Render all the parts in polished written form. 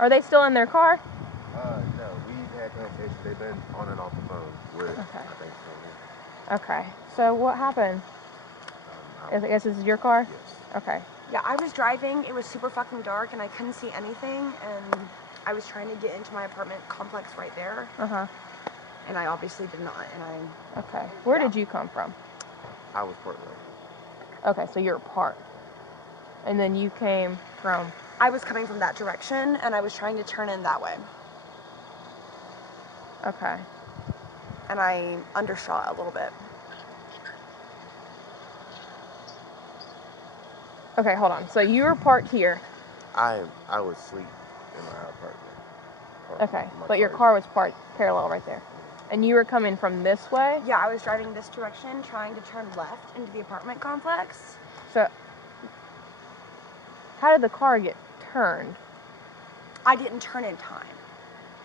Are they still in their car? No, we had communication. They've been on and off the phone with, Okay. I think so. Okay. So what happened? I guess this is your car? Yes. Okay. Yeah, I was driving. It was super fucking dark, and I couldn't see anything, and I was trying to get into my apartment complex right there. Uh-huh. And I obviously did not, and I... Okay. Where did you come from? I was part of Okay, so you're parked. And then you came from... I was coming from that direction, and I was trying to turn in that way. Okay. And I undershot a little bit. Okay, hold on. So you were parked here. I was asleep in my apartment. Okay, but your car was parked parallel right there. And you were coming from this way? Yeah, I was driving this direction, trying to turn left into the apartment complex. So, how did the car get turned? I didn't turn in time.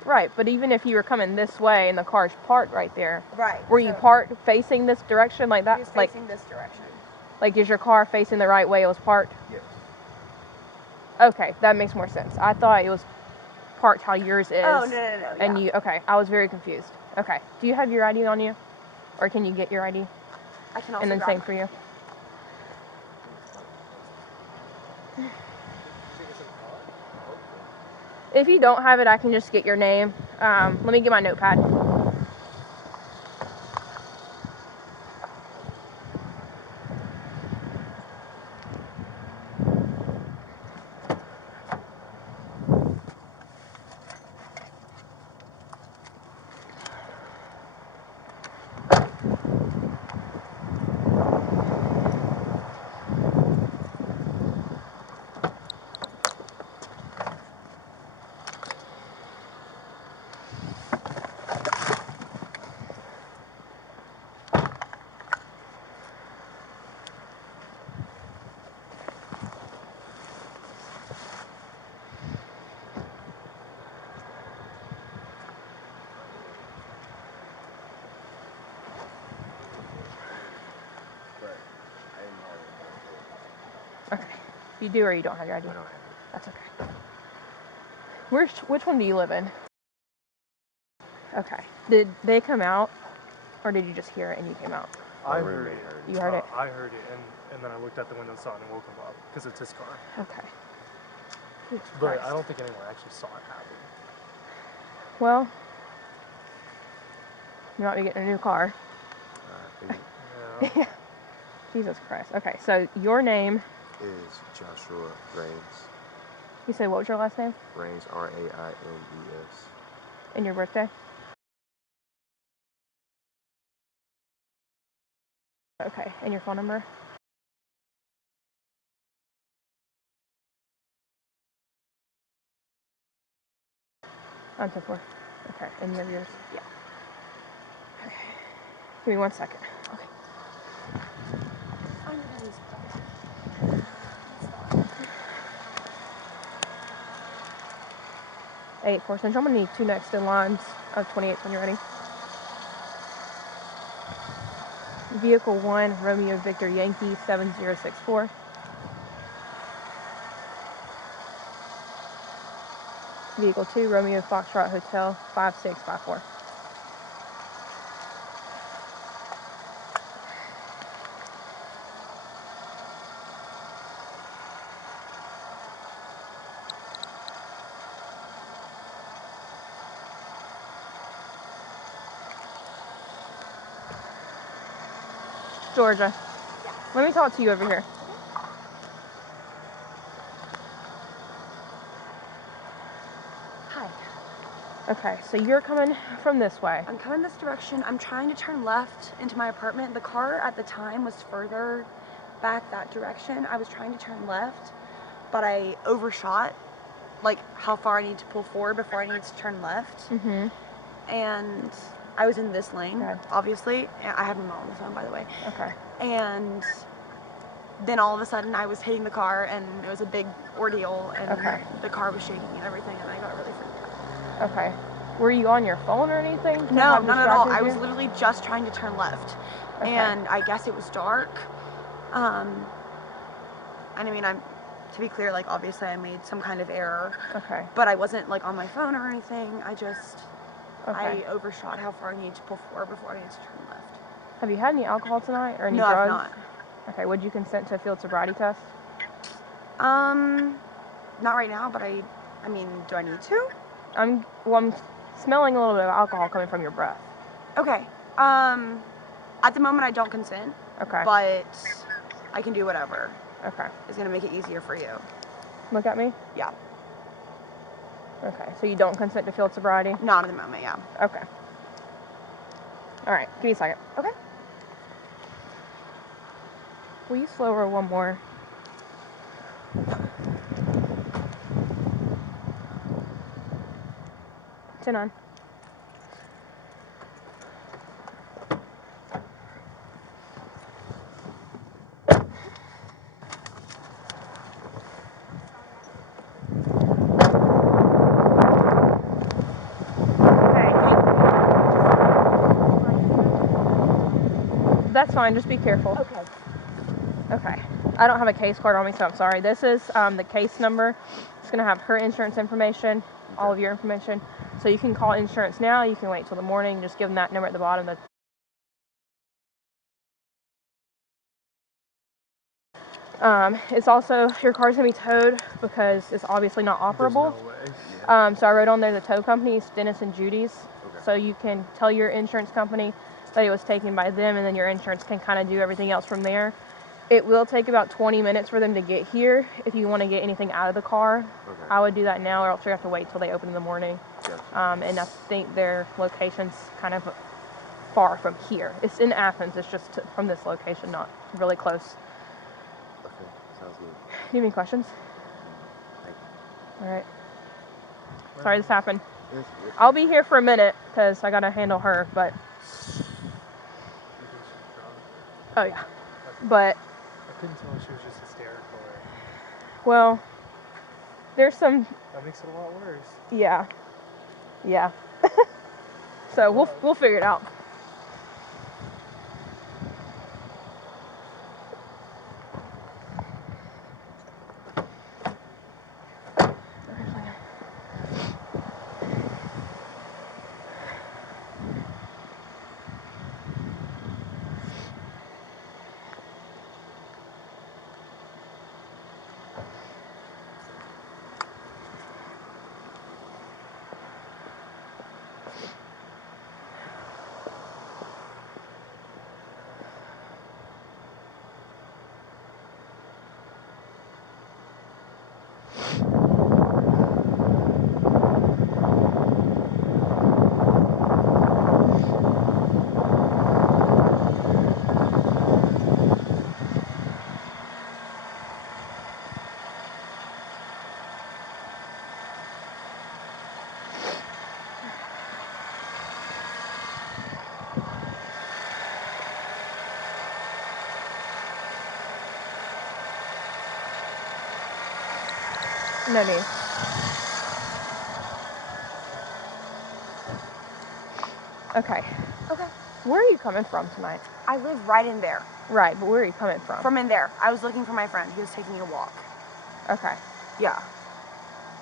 Right, but even if you were coming this way and the car's parked right there, right? Were you parked facing this direction like that? It was facing this direction. Like, is your car facing the right way it was parked? Yes. Okay, that makes more sense. I thought it was parked how yours is. Oh, no. And you, okay, I was very confused. Okay, do you have your ID on you? Or can you get your ID? I can also And then grab same mine. for you. If you don't have it, I can just get your name. Let me get my notepad. Okay. You do or you don't have your ID? I don't have it. That's okay. Which one do you live in? Okay. Did they come out, or did you just hear it and you came out? I heard it. You heard it? I heard it, and then I looked out the window and saw it and woke him up, because it's his car. Okay. Jesus But Christ. I don't think anyone actually saw it happen. Well, you might be getting a new car. Yeah. Jesus Christ. Okay, so your name is Joshua Raines. You said what was your last name? Raines, R-A-I-N-E-S. And your birthday? Okay, and your phone number? On 10-4. Okay, and you have yours? Yeah. Okay. Give me 1 second. Okay. 8-4 Central. I'm gonna need 2 next in lines of 28 when you're ready. Vehicle 1, Romeo Victor Yankee 7064. Vehicle 2, Romeo Foxtrot Hotel 5654. Georgia. Yeah. Let me talk to you over here. Hi. Okay, so you're coming from this way. I'm coming this direction. I'm trying to turn left into my apartment. The car at the time was further back that direction. I was trying to turn left, but I overshot, like how far I need to pull forward before I need to turn left. Mm-hmm. And I was in this lane, obviously. I have my mom on the phone, by the way. Okay. And then all of a sudden I was hitting the car, and it was a big ordeal, and the car was shaking and everything, and I got really freaked out. Okay. Were you on your phone or anything? No, not at all. I was literally just trying to turn left. And I guess it was dark. And I mean, I'm to be clear, like, obviously I made some kind of error, Okay. but I wasn't, like, on my phone or anything. I just, Okay. I overshot how far I needed to pull forward before I needed to turn left. Have you had any alcohol tonight or any No, drugs? I've not. Okay. Would you consent to a field sobriety test? Not right now, but I mean, do I need to? I'm smelling a little bit of alcohol coming from your breath. Okay. At the moment I don't consent, Okay. but I can do whatever Okay. is going to make it easier for you. Look at me. Yeah. Okay. So you don't consent to field sobriety? Not at the moment, yeah. Okay. All right. Give me a second. Okay. Will you slow roll one more? 10-9. That's fine. Just be careful. Okay. Okay. I don't have a case card on me, so I'm sorry. This is the case number. It's going to have her insurance information, all of your information. So you can call insurance now. You can wait till the morning. Just give them that number at the bottom. It's also, your car's going to be towed because it's obviously not operable. There's no way. So I wrote on there the tow company is Dennis and Judy's. Okay. So you can tell your insurance company that it was taken by them, and then your insurance can kind of do everything else from there. It will take about 20 minutes for them to get here. If you want to get anything out of the car, Okay. I would do that now, or else you have to wait till they open in the morning. Gotcha. And I think their location's kind of far from here. It's in Athens. It's just from this location, not really close. Okay. Sounds good. Do you have any questions? Thank you. All right. Sorry this happened. It's I'll be here for a minute because I got to handle her, but, You think she's drunk? oh yeah. But, I couldn't tell if she was just hysterical or. well, there's some, That makes it a lot worse. yeah. Yeah. So we'll figure it out. No need. Okay. Okay. Where are you coming from tonight? I live right in there. Right, but where are you coming from? From in there. I was looking for my friend. He was taking a walk. Okay. Yeah.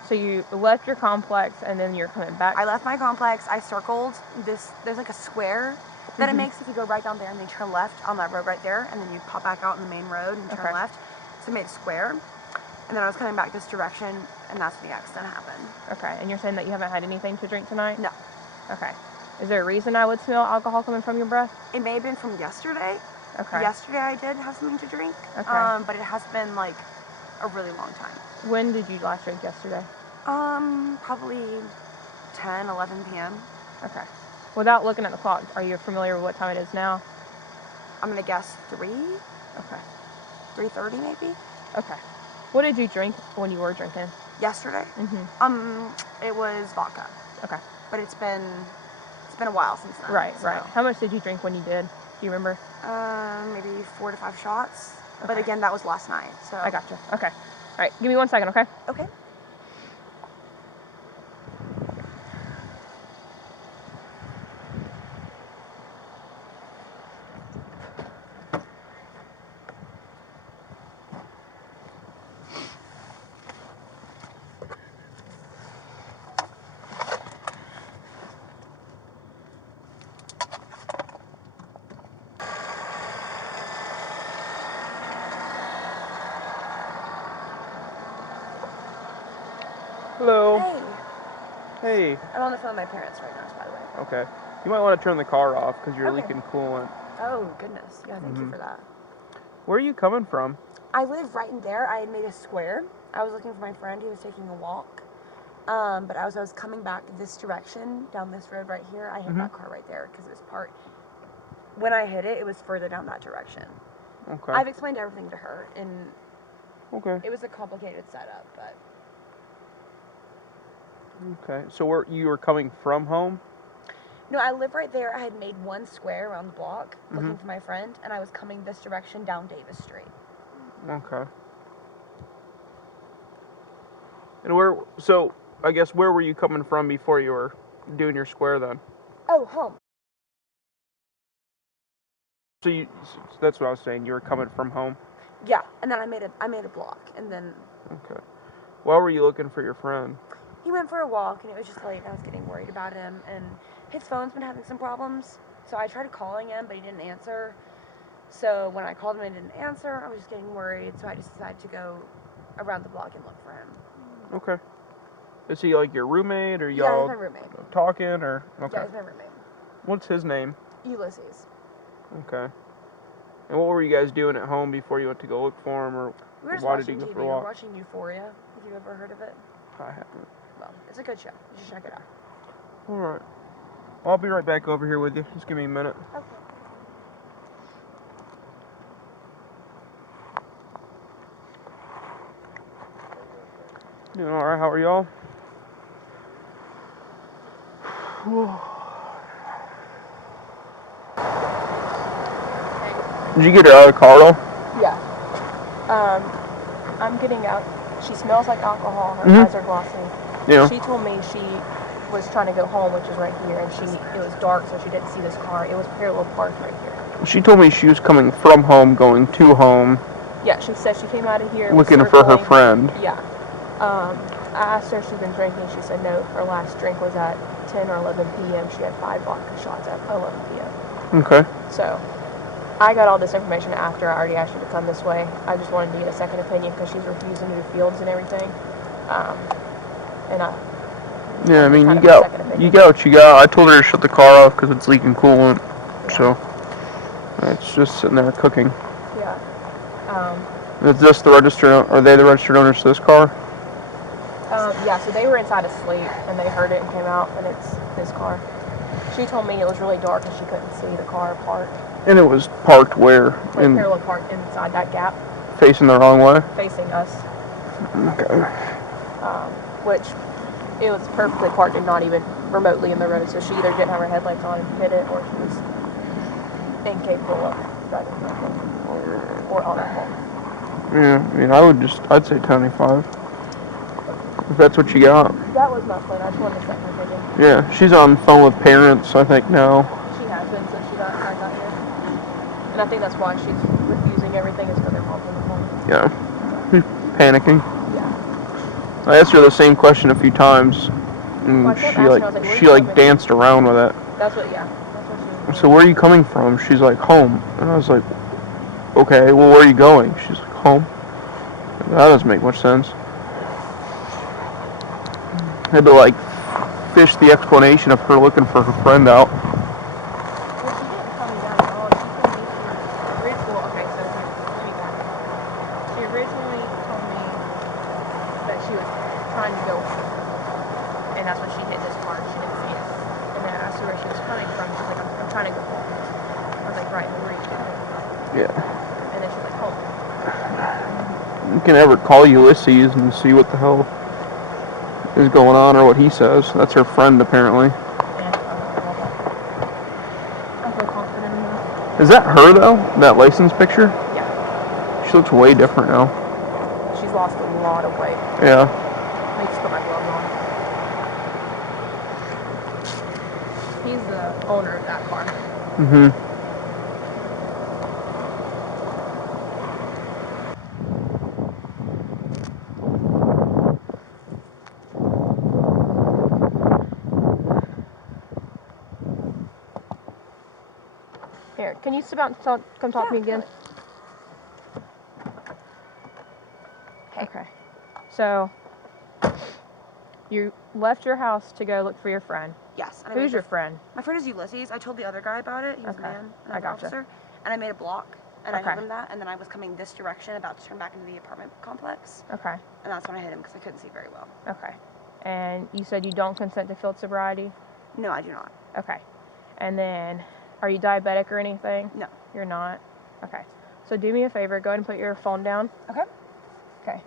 So you left your complex and then you're coming back? I left my complex. I circled this. There's like a square that Mm-hmm. it makes if you go right down there and then turn left on that road right there, and then you pop back out in the main road and turn Okay. left. So it made a square. And then I was coming back this direction, and that's when the accident happened. Okay, and you're saying that you haven't had anything to drink tonight? No. Okay. Is there a reason I would smell alcohol coming from your breath? It may have been from yesterday. Okay. Yesterday I did have something to drink. Okay. But it has been like a really long time. When did you last drink yesterday? Probably 10, 11 p.m. Okay. Without looking at the clock, are you familiar with what time it is now? I'm gonna guess 3, Okay. 3:30 maybe. Okay. What did you drink when you were drinking? Yesterday. Mm-hmm. It was vodka. Okay. But it's been a while since then. Right, so, right. How much did you drink when you did? Do you remember? Maybe 4 to 5 shots. But Okay. again, that was last night. So I gotcha. Okay. All right. Give me 1 second, okay? Okay. Hello. Hey. Hey. I'm on the phone with my parents right now, by the way. Okay. You might want to turn the car off because you're Okay. leaking coolant. Oh, goodness. Yeah, thank you for that. Where are you coming from? I live right in there. I had made a square. I was looking for my friend. He was taking a walk. But as I was coming back this direction, down this road right here, I hit that car right there because it was parked. When I hit it, it was further down that direction. Okay. I've explained everything to her, and Okay. it was a complicated setup, but... Okay. So where you were coming from home? No, I live right there. I had made one square around the block looking for my friend, and I was coming this direction down Davis Street. Okay. And so I guess where were you coming from before you were doing your square then? Oh, home. So that's what I was saying. You were coming from home? Yeah, and then I made a block, and then Okay. Why were you looking for your friend? he went for a walk, and it was just late, and I was getting worried about him, and his phone's been having some problems, so I tried calling him, but he didn't answer. So when I called him and he didn't answer, I was just getting worried, so I just decided to go around the block and look for him. Okay. Is he like your roommate, or Yeah, y'all he's my roommate. talking, or okay? Yeah, he's my roommate. What's his name? Ulysses. Okay. And what were you guys doing at home before you went to go look for him, or We were just why did he watching go TV. for a We were walk? watching Euphoria, if you've ever heard of it. I haven't. Well, it's a good show. You should check it out. All right. I'll be right back over here with you. Just give me a minute. Okay. Doing all right. How are y'all? Did you get her out of the car though? Yeah. I'm getting out. She smells like alcohol. Her eyes are glossy. Yeah. She told me she was trying to go home, which is right here, and it was dark, so she didn't see this car. It was parallel parked right here. She told me she was coming from home, going to home. Yeah, she said she came out of here looking for her friend. Yeah. I asked her if she'd been drinking. She said no. Her last drink was at 10 or 11 p.m. She had 5 vodka shots at 11 p.m. Okay. So I got all this information after I already asked her to come this way. I just wanted to get a second opinion because she's refusing to do fields and everything. Yeah, I mean, you got what you got. I told her to shut the car off because it's leaking coolant. Yeah. So it's just sitting there cooking. Yeah. Is this the registered? Are they the registered owners to this car? Yeah. So they were inside asleep and they heard it and came out, and it's this car. She told me it was really dark and she couldn't see the car parked. And it was parked where? Like parallel parked inside that gap. Facing the wrong way? Facing us. Okay. Which it was perfectly parked and not even remotely in the road, so she either didn't have her headlights on and hit it, or she was incapable of driving correctly or on that phone. Yeah, I mean, I'd say 25. If that's what you got. That was my plan. I just wanted a second opinion. Yeah, she's on the phone with parents, I think, now. She has been since I got here. And I think that's why she's refusing everything, is because their mom's on the phone. Yeah. She's panicking. Yeah. I asked her the same question a few times, and well, she danced around with it. That's what she was. So where are you coming from? She's like, home. And I was like, okay, well, where are you going? She's like, home. That doesn't make much sense. I had to fish the explanation of her looking for her friend out. Well, she didn't tell me that at all. She told me okay, so let me back up. She originally told me that she was trying to go home, and that's when she hit this car. She didn't see it. And then I asked her where she was coming from. She's like, I'm trying to go home. I was like, right, well, where are you going? Yeah. And then she's like, home. You can ever call Ulysses and see what the hell is going on, or what he says. That's her friend, apparently. Yeah, I feel confident in that. Is that her, though? That license picture? Yeah. She looks way different now. She's lost a lot of weight. Yeah. Let me just put my gloves on. He's the owner of that car. Mm-hmm. Here, can you sit out and come talk to me again? Okay. So, You left your house to go look for your friend. Yes. And I Who's made your friend? My friend is Ulysses. I told the other guy about it. He was Okay. a man, I another gotcha. officer. And I made a block, and I Okay. told him that, and then I was coming this direction, about to turn back into the apartment complex, Okay. and that's when I hit him because I couldn't see very well. Okay. And you said you don't consent to field sobriety? No, I do not. Okay. And then, are you diabetic or anything? No. You're not? Okay. So do me a favor, go ahead and put your phone down. Okay. Okay.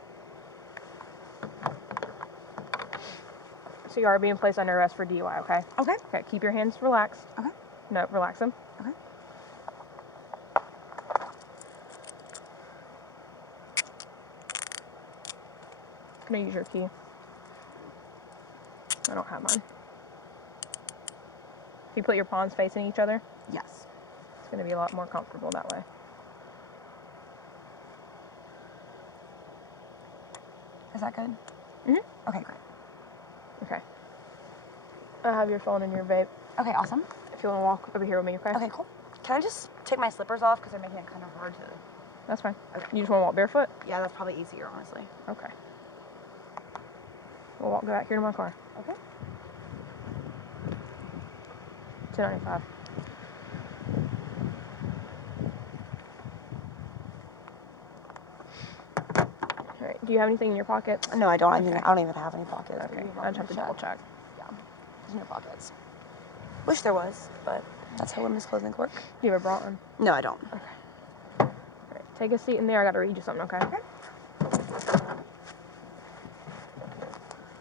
So you are being placed under arrest for DUI, okay? Okay. Okay, keep your hands relaxed. Okay. No, relax them. Okay. Can I use your key? I don't have mine. If you put your palms facing each other, Yes. it's going to be a lot more comfortable that way. Is that good? Mhm. Okay, great. Okay. I have your phone and your vape. Okay, awesome. If you want to walk over here with me, okay? Okay, cool. Can I just take my slippers off because they're making it kind of hard to... That's fine. Okay. You just want to walk barefoot? Yeah, that's probably easier, honestly. Okay. We'll walk back here to my car. Okay. 295. All right. Do you have anything in your pockets? No, I don't. Okay. I don't even have any pockets. Okay. Maybe I just have to double check. Yeah. There's no pockets. Wish there was, but that's how women's clothing work. You have a bra on? No, I don't. Okay. All right. Take a seat in there. I got to read you something, okay? Okay.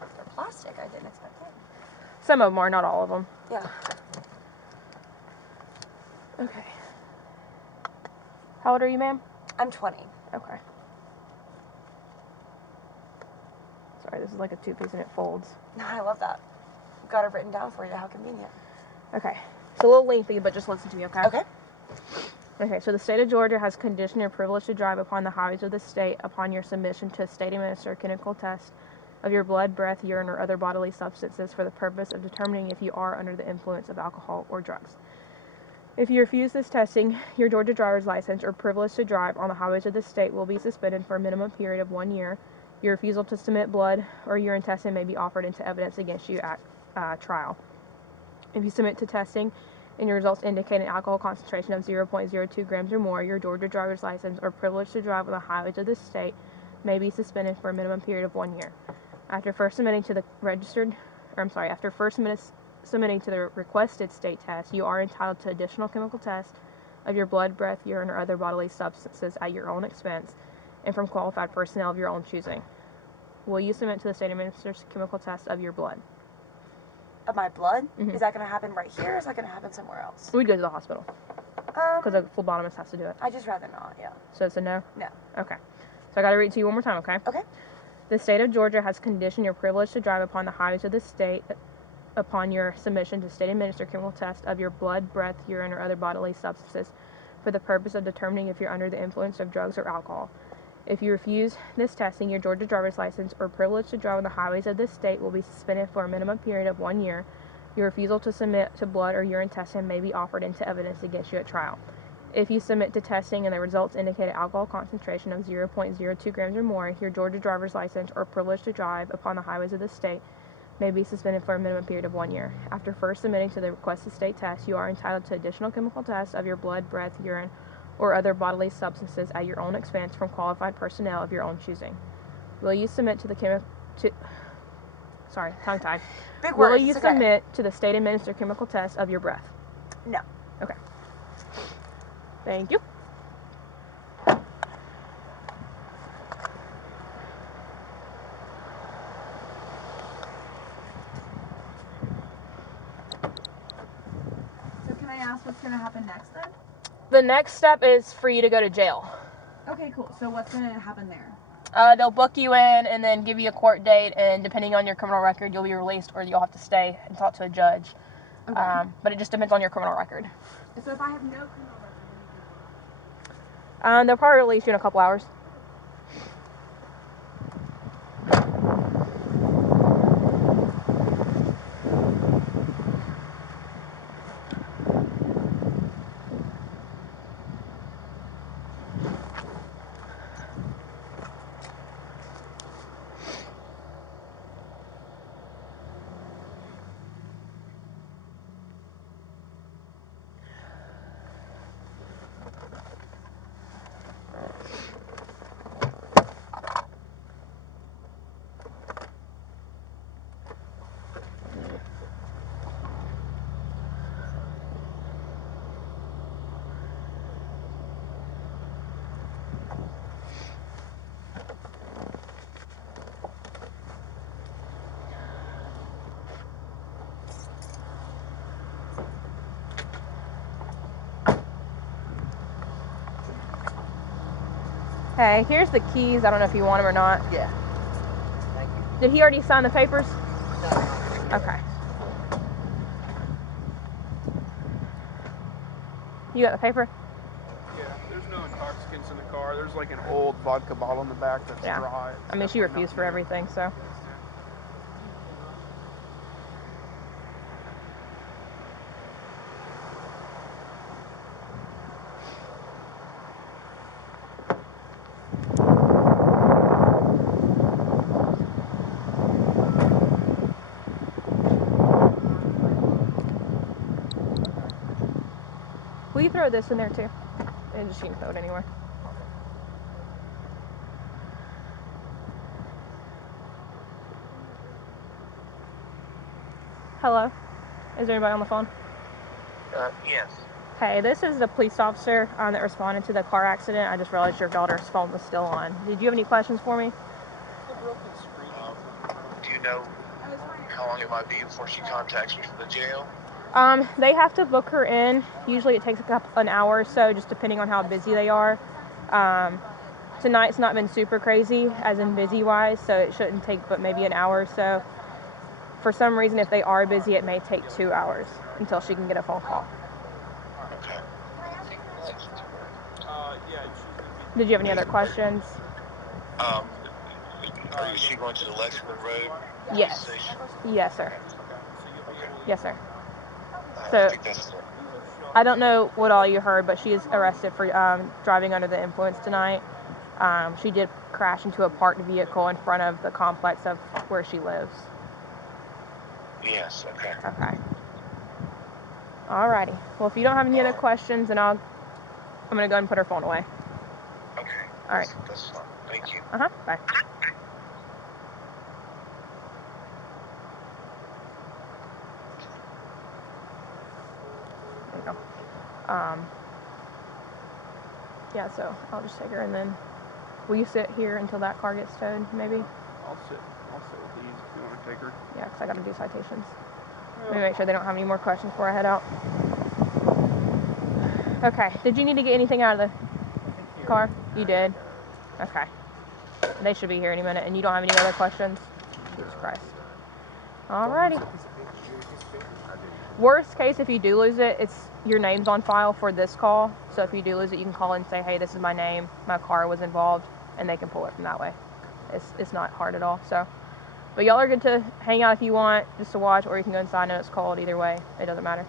They're plastic. I didn't expect that. Some of them are, not all of them. Yeah. Okay. How old are you, ma'am? I'm 20. Okay. Sorry, this is like a two-piece and it folds. No, I love that. Got it written down for you. How convenient. Okay. It's a little lengthy, but just listen to me, okay? Okay. Okay, so the state of Georgia has conditioned your privilege to drive upon the highways of the state upon your submission to a state-administered clinical test of your blood, breath, urine, or other bodily substances for the purpose of determining if you are under the influence of alcohol or drugs. If you refuse this testing, your Georgia driver's license or privilege to drive on the highways of the state will be suspended for a minimum period of 1 year. Your refusal to submit blood or urine testing may be offered into evidence against you at trial. If you submit to testing and your results indicate an alcohol concentration of 0.02 grams or more, your Georgia driver's license or privilege to drive on the highways of the state may be suspended for a minimum period of 1 year. After first submitting to the submitting to the requested state test, you are entitled to additional chemical tests of your blood, breath, urine, or other bodily substances at your own expense and from qualified personnel of your own choosing. Will you submit to the state administered chemical test of your blood? Of my blood? Mhm. Is that going to happen right here or is that going to happen somewhere else? We'd go to the hospital because a phlebotomist has to do it. I'd just rather not, yeah. So it's a no? No. Okay. So I got to read it to you one more time, okay? Okay. The state of Georgia has conditioned your privilege to drive upon the highways of the state upon your submission to state-administered chemical test of your blood, breath, urine, or other bodily substances for the purpose of determining if you're under the influence of drugs or alcohol. If you refuse this testing, your Georgia driver's license or privilege to drive on the highways of this state will be suspended for a minimum period of 1 year. Your refusal to submit to blood or urine testing may be offered into evidence against you at trial. If you submit to testing and the results indicate an alcohol concentration of 0.02 grams or more, your Georgia driver's license or privilege to drive upon the highways of the state may be suspended for a minimum period of 1 year. After first submitting to the requested state test, you are entitled to additional chemical tests of your blood, breath, urine, or other bodily substances at your own expense from qualified personnel of your own choosing. Will you submit to the tongue-tied. Big Will words. you It's okay. submit to the state-administered chemical test of your breath? No. Okay. Thank you. So can I ask what's going to happen next then? The next step is for you to go to jail. Okay, cool. So what's going to happen there? They'll book you in and then give you a court date, and depending on your criminal record, you'll be released or you'll have to stay and talk to a judge. Okay. But it just depends on your criminal record. So if I have no criminal record, They'll probably release you in a couple hours. Hey, here's the keys. I don't know if you want them or not. Yeah. Thank you. Did he already sign the papers? No. Okay. You got the paper? Yeah, there's no intoxicants in the car. There's like an old vodka bottle in the back that's Yeah. dry. I mean, she refused for everything, so. Will you throw this in there too? And just you can throw it anywhere. Hello? Is there anybody on the phone? Yes. Hey, this is the police officer that responded to the car accident. I just realized your daughter's phone was still on. Did you have any questions for me? Do you know how long it might be before she contacts me from the jail? They have to book her in. Usually it takes an hour or so, just depending on how busy they are. Tonight's not been super crazy, as in busy-wise, so it shouldn't take but maybe an hour or so. For some reason, if they are busy, it may take 2 hours until she can get a phone call. Okay. Did you have any other questions? Is she going to the Lexington Road? Yes. Station? Yes, sir. Okay. Yes, sir. I So, think that's it. I don't know what all you heard, but she is arrested for driving under the influence tonight. She did crash into a parked vehicle in front of the complex of where she lives. Yes, okay. Okay. Alrighty. Well, if you don't have any other questions, then I'm going to go ahead and put her phone away. Okay. All right. That's fine. Thank you. Bye. There you go. Yeah, so I'll just take her, and then will you sit here until that car gets towed, maybe? I'll sit with these if you want to take her. Yeah, because I got to do citations. Let me make sure they don't have any more questions before I head out. Okay. Did you need to get anything out of the car? You did? Okay. They should be here any minute, and you don't have any other questions? Jesus Christ. Alrighty. Worst case, if you do lose it, it's your name's on file for this call. So if you do lose it, you can call and say, hey, this is my name, my car was involved, and they can pull it from that way. It's not hard at all. So, but y'all are good to hang out if you want, just to watch, or you can go inside. I know it's cold. Either way, it doesn't matter.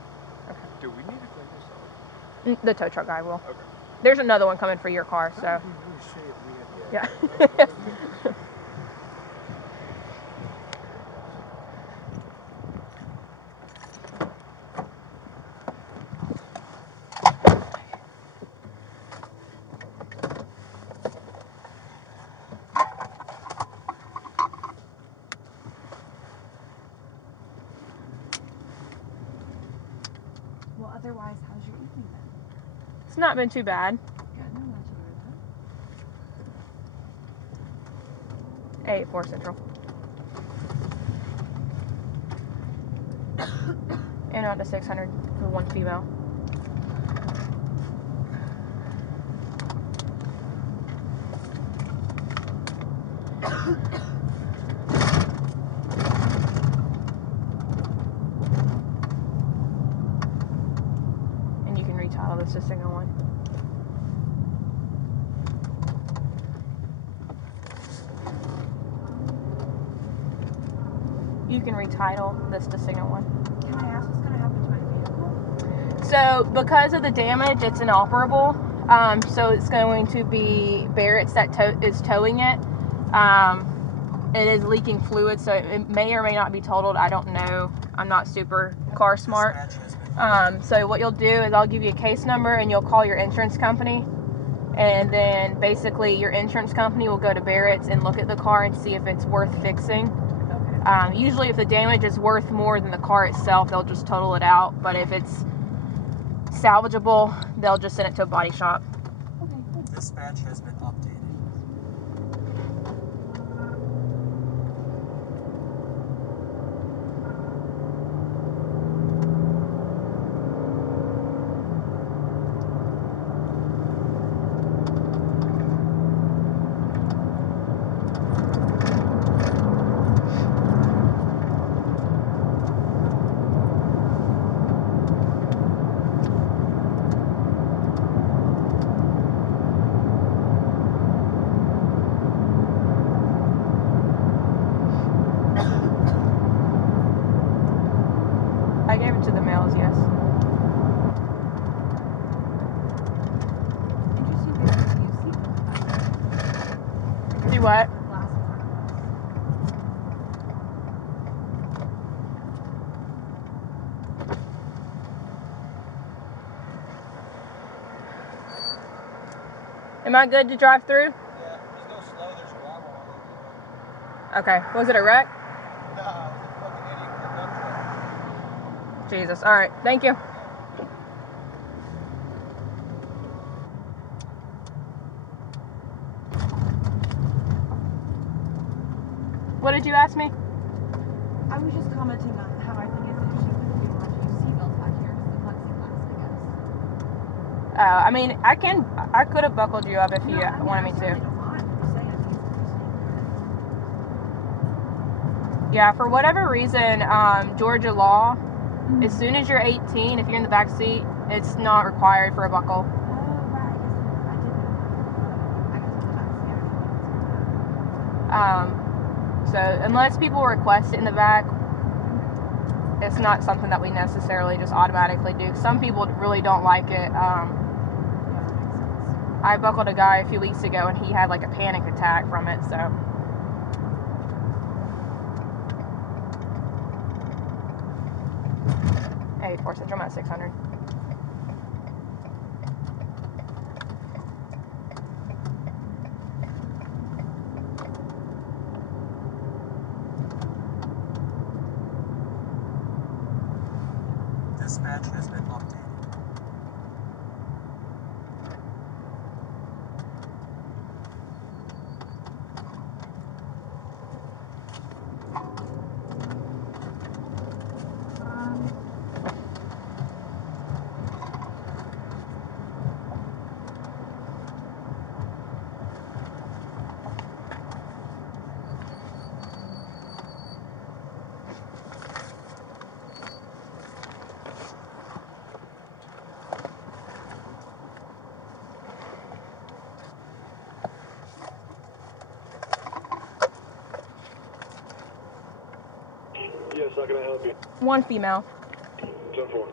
Okay. Do we need to clean this up? The tow truck guy will. Okay. There's another one coming for your car, so. Yeah. Well, otherwise, how's your evening been? It's not been too bad. Good. I'm glad to hear that. 8-4 Central. And on to 600 for one female. And you can retitle this to single one. You can retitle this to signal one. Can I ask what's going to happen to my vehicle? So because of the damage, it's inoperable. So it's going to be Barrett's that is towing it. It is leaking fluid, so it may or may not be totaled. I don't know. I'm not super car smart. So what you'll do is I'll give you a case number and you'll call your insurance company. And then basically your insurance company will go to Barrett's and look at the car and see if it's worth fixing. Okay. Usually if the damage is worth more than the car itself, they'll just total it out. But if it's salvageable, they'll just send it to a body shop. Okay, thanks. Dispatch has been updated. is yes. Interesting that you see them. Do what? Glass in front of us. Am I good to drive through? Yeah, just go slow. There's gravel all over Okay. Was it a wreck? the road. Nah, it was a fucking idiot with a dump truck. Jesus. All right. Thank you. What did you ask me? I was just commenting on how I think it's interesting that we don't have to use seatbelts back here because of the plexiglass, I guess. I mean, I could have buckled you up if you I wanted me I certainly to. don't mind. I'm just saying I think it's interesting. Yeah, for whatever reason, Georgia law, as soon as you're 18, if you're in the back seat, it's not required for a buckle. Oh, right. I guess I didn't know. I guess I'm the back seat. So unless people request it in the back, it's not something that we necessarily just automatically do. Some people really don't like it. Yeah, that makes sense. I buckled a guy a few weeks ago and he had like a panic attack from it, so. Hey, 4 Central, I'm at 600. Dispatch has been updated. Yes, how can I help you? One female. 10-4.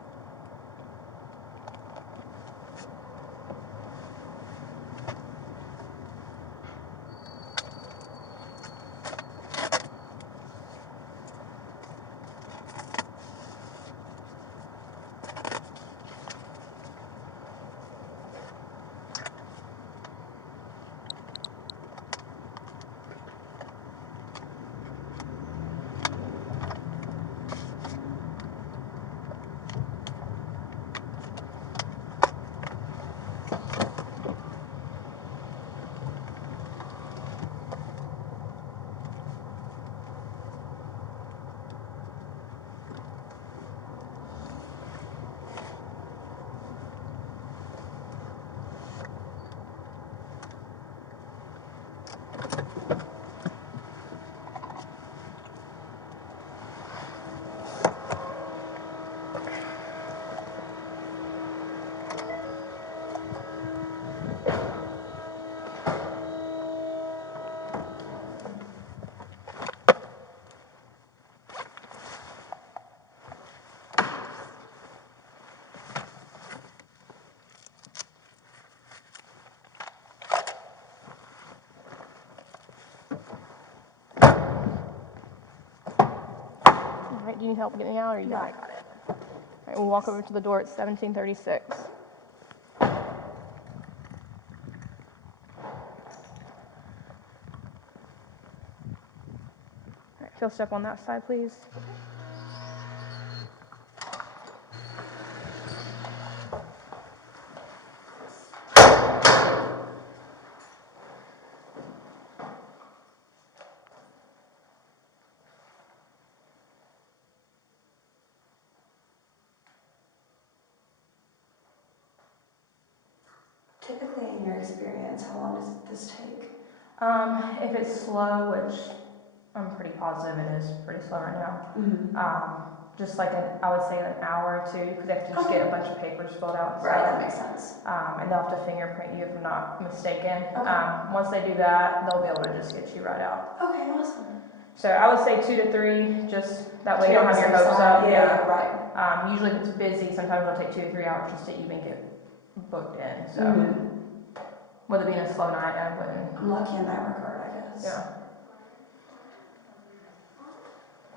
All right, do you need help getting out or you No, got I it? got it. All right, we'll walk over to the door at 1736. All right, if you'll step on that side, please. Typically, in your experience, how long does this take? If it's slow, which I'm pretty positive it is pretty slow right now, just like I would say an hour or two, because they have to just get a bunch of papers filled out and stuff. Right, that makes sense. And they'll have to fingerprint you if I'm not mistaken. Okay. Once they do that, they'll be able to just get you right out. Okay, awesome. So I would say 2 to 3, just that way you don't have your hopes up. Yeah, right. Usually if it's busy, sometimes it'll take 2 to 3 hours just to even get booked in. So with it being a slow night, I wouldn't. I'm lucky in that regard, I guess. Yeah.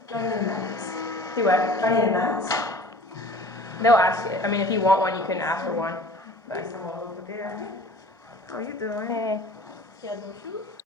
Do I need a mask? Do what? Do I need a mask? They'll ask you. I mean, if you want one, you can ask for one. But. There's someone over there. How you doing? Hey. She has no shoes?